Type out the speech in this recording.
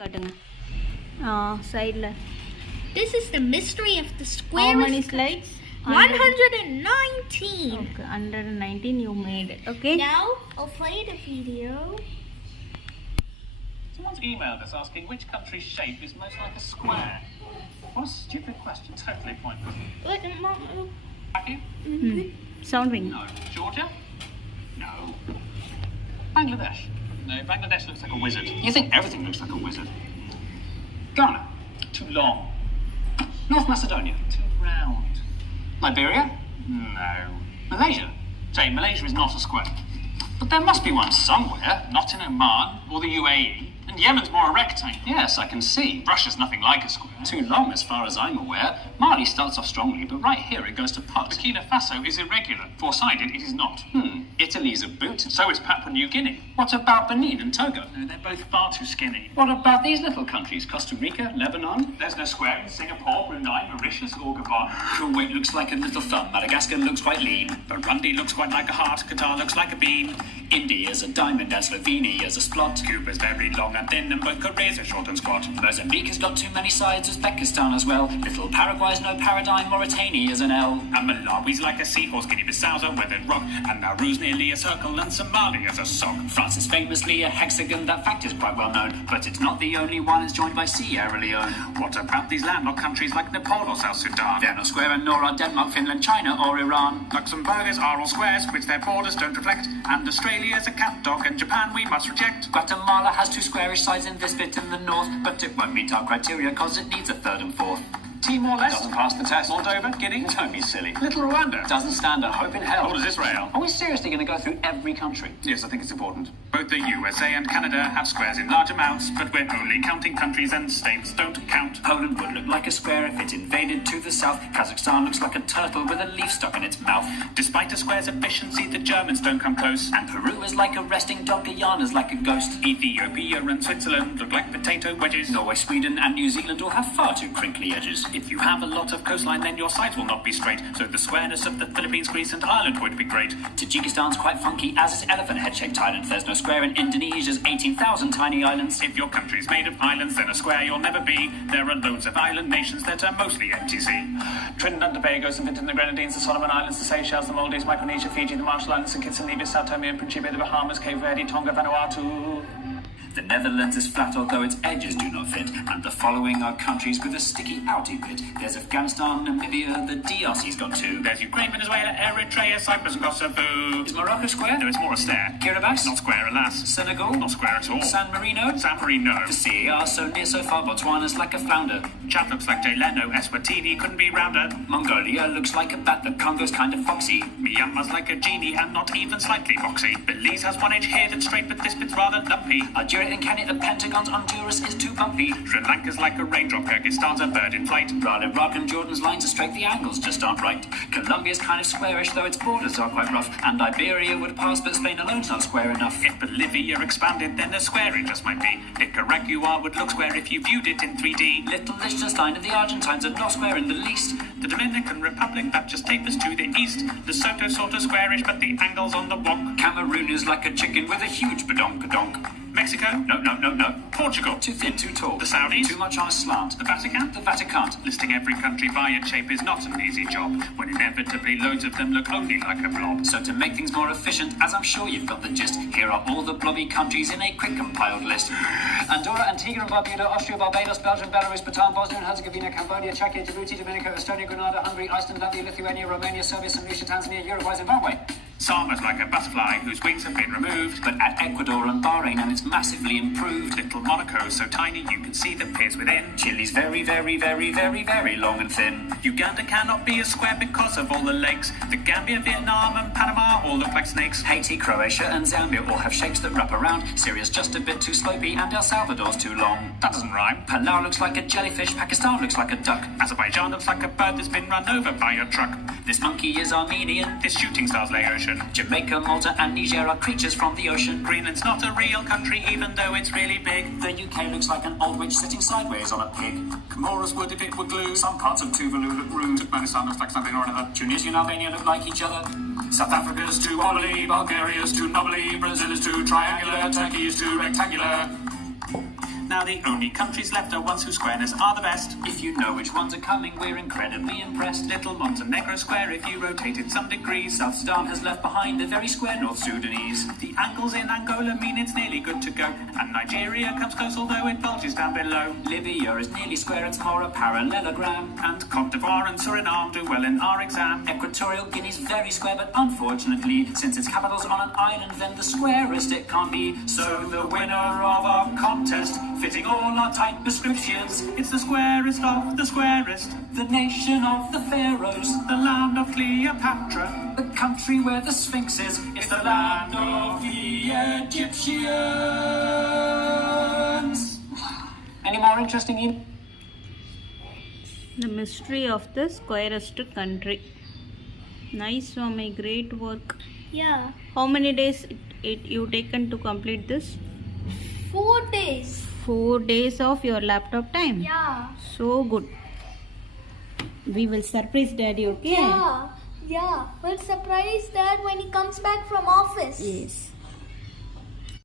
காட்டுங்க சைடில். This is the mystery of the square. How many slides? 119. Okay, 119 you made it. Okay. Now I'll play the video. Someone's emailed us asking which country's shape is most like a square. What a stupid question, totally pointless. Look, Mom. Matthew? Sound ring. No. Georgia? No. Bangladesh? No, Bangladesh looks like a wizard. You think everything looks like a wizard. Ghana? Too long. North Macedonia? Too round. Liberia? No. Malaysia? Say, Malaysia is not a square. But there must be one somewhere, not in Oman or the UAE. And Yemen's more a rectangle. Yes, I can see. Russia's nothing like a square. Too long, as far as I'm aware. Mali starts off strongly, but right here it goes to pot. Burkina Faso is irregular. Four-sided, it is not. Italy's a boot, and so is Papua New Guinea. What about Benin and Togo? No, they're both far too skinny. What about these little countries? Costa Rica, Lebanon? There's no square in Singapore, Brunei, Mauritius, or Gabon. Kuwait looks like a little thumb. Madagascar looks quite lean. Burundi looks quite like a heart. Qatar looks like a bean. India's a diamond and Slovenia's a splot. Cuba's very long and thin, and both Koreas are short and squat. Mozambique has got too many sides, Uzbekistan as well. Little Paraguay's no paradigm, Mauritania's an L. And Malawi's like a seahorse, Guinea-Bissau's a weathered rock. And Nauru's nearly a circle, and Somalia's a sock. France is famously a hexagon, that fact is quite well known. But it's not the only one, it's joined by Sierra Leone. What about these landlocked countries like Nepal or South Sudan? They're not square, and nor are Denmark, Finland, China or Iran. Luxembourg are all squares, which their borders don't reflect. And Australia's a cat dog, and Japan we must reject. Guatemala has two squarish sides in this bit in the north, but it won't meet our criteria, cause it needs a third and fourth. Timor-Leste doesn't pass the test. Moldova, Guinea, don't be silly. Little Rwanda doesn't stand a hope in hell. What is Israel? Are we seriously going to go through every country? Yes, I think it's important. Both the USA and Canada have squares in large amounts, but we're only counting countries and states don't count. Poland would look like a square if it invaded to the south. Kazakhstan looks like a turtle with a leaf stuck in its mouth. Despite a square's efficiency, the Germans don't come close. And Peru is like a resting dog, Guyana's like a ghost. Ethiopia and Switzerland look like potato wedges. Norway, Sweden and New Zealand all have far too crinkly edges. If you have a lot of coastline, then your sides will not be straight. So the squareness of the Philippines, Greece and Ireland would be great. Tajikistan's quite funky, as is elephant head-shaped Thailand. There's no square in Indonesia's 18,000 tiny islands. If your country's made of islands, then a square you'll never be. There are loads of island nations that are mostly MTC. Trinidad and Tobago, St. Vincent and the Grenadines, the Solomon Islands, the Seychelles, the Maldives, Micronesia, Fiji, the Marshall Islands, St. Kitts and Nevis, Sao Tome and Principe, the Bahamas, Cape Verde, Tonga, Vanuatu. The Netherlands is flat, although its edges do not fit. And the following are countries with a sticky outy bit. There's Afghanistan, Namibia, the DRC's got two. There's Ukraine, Venezuela, Eritrea, Cyprus and Kosovo. Is Morocco square? No, it's more a stare. Kiribati? Not square, alas. Senegal? Not square at all. San Marino? San Marino. The CAR, so near, so far. Botswana's like a flounder. Chad looks like Jay Leno. Eswatini couldn't be rounder. Mongolia looks like a bat. The Congo's kind of foxy. Myanmar's like a genie and not even slightly boxy. Belize has one edge here that's straight, but this bit's rather lumpy. Algeria and Kenya, the Pentagon's Honduras is too bumpy. Sri Lanka's like a raindrop. Kyrgyzstan's a bird in flight. While Iraq and Jordan's lines are straight, the angles just aren't right. Colombia's kind of squarish, though its borders are quite rough. And Iberia would pass, but Spain alone's not square enough. If Bolivia expanded, then a square it just might be. Nicaragua would look square if you viewed it in 3D. Little Liechtenstein and the Argentines are not square in the least. The Dominican Republic, that just tapers to the east. Lesotho sort of squarish, but the angle's on the wonk. Cameroon is like a chicken with a huge badonk-a-donk. Mexico? No. Portugal? Too thin, too tall. The Saudis? Too much on a slant. The Vatican? The Vatican. Listing every country by its shape is not an easy job, when inevitably loads of them look only like a blob. So to make things more efficient, as I'm sure you've got the gist, here are all the blobby countries in a quick compiled list. Andorra, Antigua and Barbuda, Austria, Barbados, Belgium, Belarus, Bhutan, Bosnia and Herzegovina, Cambodia, Czechia, Djibouti, Dominica, Estonia, Grenada, Hungary, Iceland, Latvia, Lithuania, Romania, Serbia, St. Lucia, Tanzania, Uruguay, Zimbabwe. Sama's like a butterfly whose wings have been removed. But at Ecuador and Bahrain, and it's massively improved. Little Monaco's so tiny you can see the piers within. Chile's very, very, very, very, very long and thin. Uganda cannot be a square because of all the lakes. The Gambia, Vietnam and Panama all look like snakes. Haiti, Croatia and Zambia all have shapes that wrap around. Syria's just a bit too slopey and El Salvador's too long. That doesn't rhyme. Palau looks like a jellyfish. Pakistan looks like a duck. Azerbaijan looks like a bird that's been run over by a truck. This monkey is Armenian. This shooting star's Laotian. Jamaica, Malta and Niger are creatures from the ocean. Greenland's not a real country even though it's really big. The UK looks like an old witch sitting sideways on a pig. Comoros would if it were glue. Some parts of Tuvalu look rude. Turkmenistan looks like something or another. Tunisia and Albania look like each other. South Africa's too wobbly. Bulgaria's too knobbly. Brazil is too triangular. Turkey is too rectangular. Now the only countries left are ones whose squareness are the best. If you know which ones are coming, we're incredibly impressed. Little Montenegro square if you rotate it some degrees. South Sudan has left behind a very square North Sudanese. The angles in Angola mean it's nearly good to go. And Nigeria comes close, although it bulges down below. Libya is nearly square, it's more a parallelogram. And Cote d'Ivoire and Suriname do well in our exam. Equatorial Guinea's very square, but unfortunately, since its capital's on an island, then the squarest it can't be. So the winner of our contest, fitting all our tight prescriptions, it's the squarest of the squarest. The nation of the pharaohs, the land of Cleopatra, the country where the Sphinx is, it's the land of the Egyptians. Any more interesting The mystery of the squarest country. Nice, Swamy. Great work. Yeah. How many days you taken to complete this? 4 days. 4 days of your laptop time. Yeah. So good. We will surprise Daddy, okay? Yeah. We'll surprise Dad when he comes back from office. Yes.